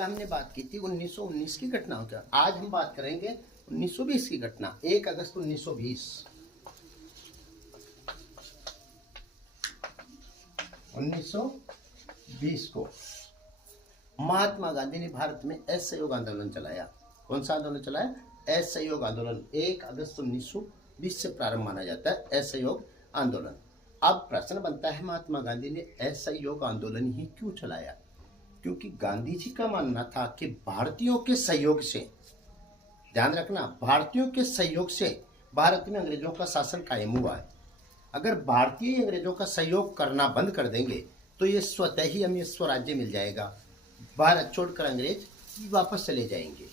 हमने बात की थी 1919 की घटनाओं की। आज हम बात करेंगे 1920 की घटना। 1 अगस्त 1920 को महात्मा गांधी ने भारत में असहयोग आंदोलन चलाया। कौन सा आंदोलन चलाया? असहयोग आंदोलन। 1 अगस्त 1920 से प्रारंभ माना जाता है असहयोग आंदोलन। अब प्रश्न बनता है, महात्मा गांधी ने असहयोग आंदोलन ही क्यों चलाया? क्योंकि गांधी जी का मानना था कि भारतीयों के सहयोग से, ध्यान रखना, भारतीयों के सहयोग से भारत में अंग्रेजों का शासन कायम हुआ है। अगर भारतीय अंग्रेजों का सहयोग करना बंद कर देंगे तो ये स्वतः ही हमें स्वराज्य मिल जाएगा, भारत छोड़कर अंग्रेज वापस चले जाएंगे।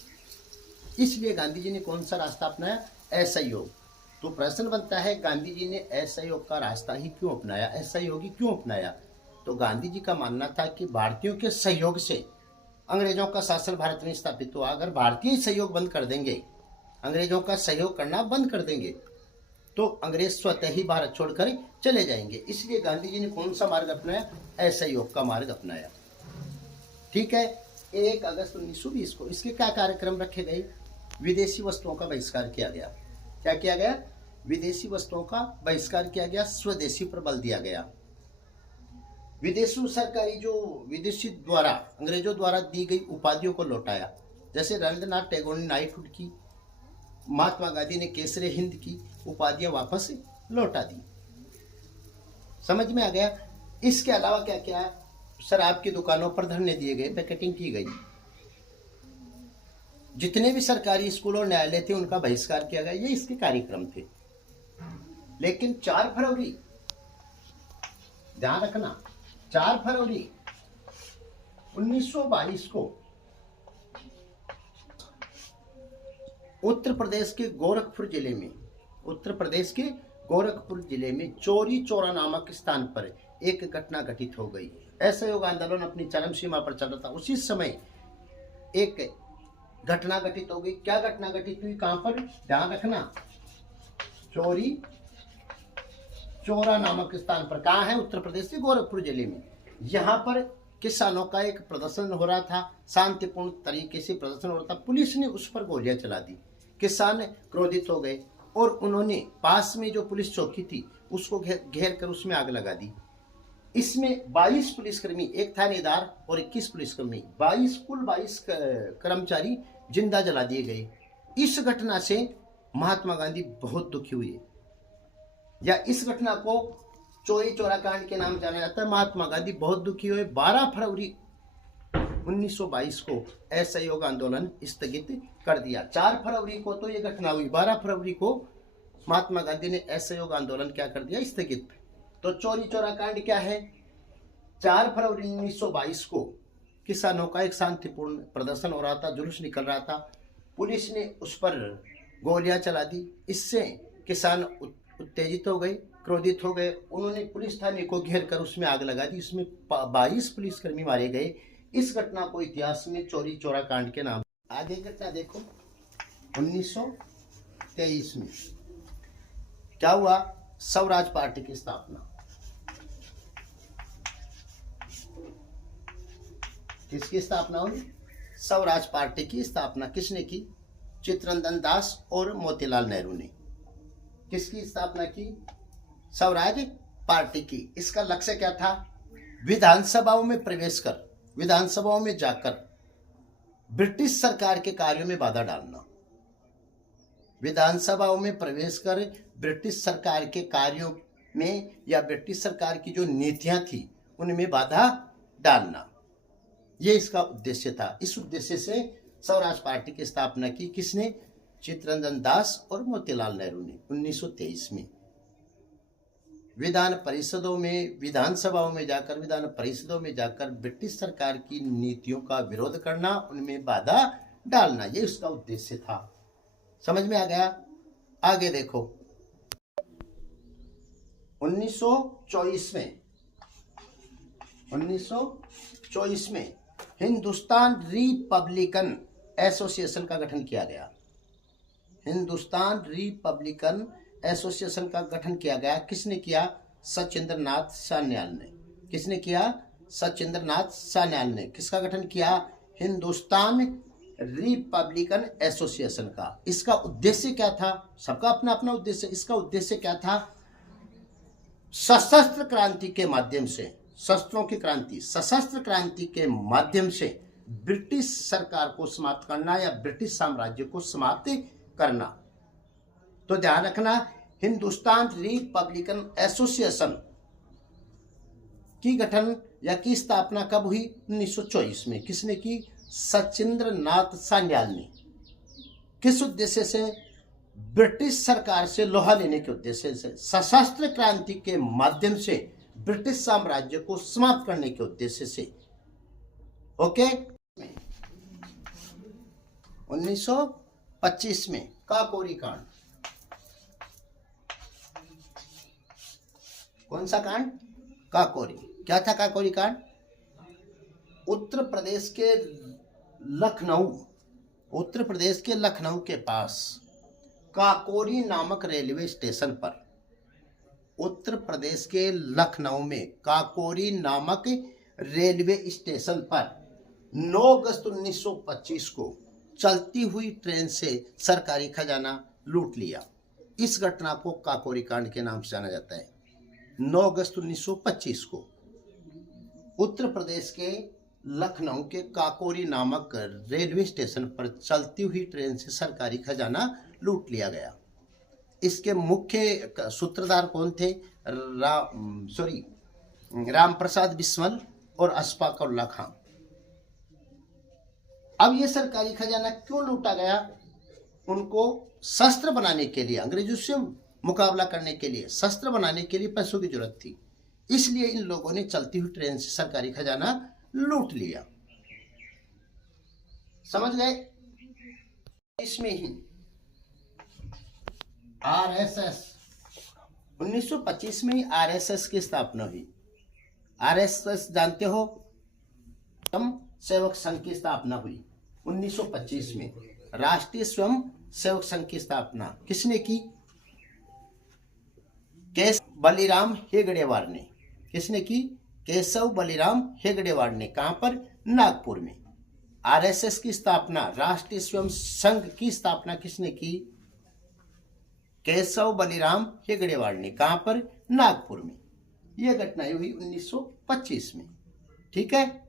इसलिए गांधी जी ने कौन सा रास्ता अपनाया? असहयोग। तो प्रश्न बनता है, गांधी जी ने असहयोग का रास्ता ही क्यों अपनाया, असहयोग ही क्यों अपनाया? तो गांधी जी का मानना था कि भारतीयों के सहयोग से अंग्रेजों का शासन भारत में स्थापित हुआ। अगर भारतीय सहयोग बंद कर देंगे, अंग्रेजों का सहयोग करना बंद कर देंगे, तो अंग्रेज स्वतः ही भारत छोड़कर चले जाएंगे। इसलिए गांधी जी ने कौन सा मार्ग अपनाया? असहयोग का मार्ग अपनाया। ठीक है। 1 अगस्त 1920 को इसके क्या कार्यक्रम रखे गए? विदेशी वस्तुओं का बहिष्कार किया गया। क्या किया गया? विदेशी वस्तुओं का बहिष्कार किया गया, स्वदेशी पर बल दिया गया। विदेशी सरकारी जो विदेशी द्वारा, अंग्रेजों द्वारा दी गई उपाधियों को लौटाया। जैसे रविंद्रनाथ टैगोर ने नाइटहुड की, महात्मा गांधी ने केसरे हिंद की उपाधियां वापस लौटा दी। समझ में आ गया? इसके अलावा क्या क्या है? शराब की दुकानों पर धरने दिए गए, पैकेटिंग की गई। जितने भी सरकारी स्कूल और न्यायालय थे उनका बहिष्कार किया गया। ये इसके कार्यक्रम थे। लेकिन 4 फरवरी, ध्यान रखना, 4 फरवरी 1922 को उत्तर प्रदेश के गोरखपुर जिले में चौरी चौरा नामक स्थान पर एक घटना घटित हो गई। असहयोग आंदोलन अपनी चरम सीमा पर चल रहा था। उसी समय एक घटना घटित हो गई। क्या घटना घटित हुई? कहां पर? ध्यान रखना, चौरी चौरा नामक स्थान पर। कहां है? उत्तर प्रदेश के गोरखपुर जिले में। यहां पर किसानों का एक प्रदर्शन हो रहा था, शांतिपूर्ण तरीके से प्रदर्शन हो रहा था। पुलिस ने उस पर गोलियां चला दी। किसान क्रोधित हो गए और उन्होंने पास में जो पुलिस चौकी थी उसको घेर कर उसमें आग लगा दी। इसमें 22 पुलिसकर्मी, एक थानेदार और 21 पुलिसकर्मी, कुल 22 कर्मचारी जिंदा जला दिए गए। इस घटना से महात्मा गांधी बहुत दुखी हुए, या इस घटना को चौरी चौरा कांड के नाम जाना जाता है। महात्मा गांधी बहुत दुखी हुए। 12 फरवरी 1922 को असहयोग आंदोलन स्थगित कर दिया। 4 फरवरी को तो ये घटना हुई, 12 फरवरी को महात्मा गांधी ने असहयोग आंदोलन क्या कर दिया? स्थगित। तो चौरी चौरा कांड क्या है? 4 फरवरी 1922 को किसानों का एक शांतिपूर्ण प्रदर्शन हो रहा था, जुलूस निकल रहा था। पुलिस ने उस पर गोलियां चला दी। इससे किसान उत्तेजित हो गए, क्रोधित हो गए। उन्होंने पुलिस थाने को घेर कर उसमें आग लगा दी। उसमें 22 पुलिसकर्मी मारे गए। इस घटना को इतिहास में चौरी चौरा कांड के नाम। आगे घटना देखो, 1923 में क्या हुआ? स्वराज पार्टी की स्थापना। किसकी स्थापना हुई? स्वराज पार्टी की स्थापना किसने की? चित्तरंजन दास और मोतीलाल नेहरू ने। किसकी स्थापना की? स्वराज पार्टी की। इसका लक्ष्य क्या था? विधानसभाओं में प्रवेश कर, विधानसभाओं में जाकर ब्रिटिश सरकार के कार्यों में बाधा डालना। विधानसभाओं में प्रवेश कर ब्रिटिश सरकार के कार्यों में, या ब्रिटिश सरकार की जो नीतियां थी उनमें बाधा डालना, ये इसका उद्देश्य था। इस उद्देश्य से स्वराज पार्टी की स्थापना की। किसने? चित्तरंजन दास और मोतीलाल नेहरू ने 1923 में। विधान परिषदों में, विधानसभाओं में जाकर, विधान परिषदों में जाकर ब्रिटिश सरकार की नीतियों का विरोध करना, उनमें बाधा डालना, ये उसका उद्देश्य था। समझ में आ गया? आगे देखो, 1924 में हिंदुस्तान रिपब्लिकन एसोसिएशन का गठन किया गया। हिंदुस्तान रिपब्लिकन एसोसिएशन का गठन किया गया। किसने किया? सचिंद्रनाथ सान्याल ने। किसने किया? सचिंद्रनाथ सान्याल ने। किसका गठन किया? हिंदुस्तान रिपब्लिकन एसोसिएशन का। इसका उद्देश्य क्या था? सबका अपना अपना उद्देश्य। इसका उद्देश्य क्या था? सशस्त्र क्रांति के माध्यम से, शस्त्रों की क्रांति, सशस्त्र क्रांति के माध्यम से ब्रिटिश सरकार को समाप्त करना या ब्रिटिश साम्राज्य को समाप्त करना। तो ध्यान रखना, हिंदुस्तान रिपब्लिकन एसोसिएशन की गठन या की स्थापना कब हुई? 1924 में। किसने की? सचिंद्र नाथ सान्याल ने। किस उद्देश्य से? ब्रिटिश सरकार से लोहा लेने के उद्देश्य से, सशस्त्र क्रांति के माध्यम से ब्रिटिश साम्राज्य को समाप्त करने के उद्देश्य से। ओके। 1925 में काकोरी कांड। कौन सा कांड? काकोरी। क्या था काकोरी कांड? उत्तर प्रदेश के लखनऊ के पास काकोरी नामक रेलवे स्टेशन पर, उत्तर प्रदेश के लखनऊ में काकोरी नामक रेलवे स्टेशन पर 9 अगस्त 1925 को चलती हुई ट्रेन से सरकारी खजाना लूट लिया। इस घटना को काकोरी कांड के नाम से जाना जाता है। 9 अगस्त 1925 को उत्तर प्रदेश के लखनऊ के काकोरी नामक रेलवे स्टेशन पर चलती हुई ट्रेन से सरकारी खजाना लूट लिया गया। इसके मुख्य सूत्रधार कौन थे? राम प्रसाद बिस्मिल और अशफाक उल्लाह खां। अब ये सरकारी खजाना क्यों लूटा गया? उनको शस्त्र बनाने के लिए, अंग्रेजों से मुकाबला करने के लिए, शस्त्र बनाने के लिए पैसों की जरूरत थी। इसलिए इन लोगों ने चलती हुई ट्रेन से सरकारी खजाना लूट लिया। समझ गए? इसमें ही आरएसएस, 1925 में ही आरएसएस की स्थापना हुई। आरएसएस जानते हो? स्वयं सेवक संघ की स्थापना हुई 1925 में। राष्ट्रीय स्वयं सेवक संघ की स्थापना किसने की? केशव बलिराम हेगड़ेवार ने। किसने की? केशव बलिराम हेगड़ेवार ने। कहां पर? नागपुर में। आरएसएस की स्थापना, राष्ट्रीय स्वयं संघ की स्थापना किसने की? केशव बलिराम हेगड़ेवार ने। कहां पर? नागपुर में। यह घटनाएं हुई 1925 में। ठीक है।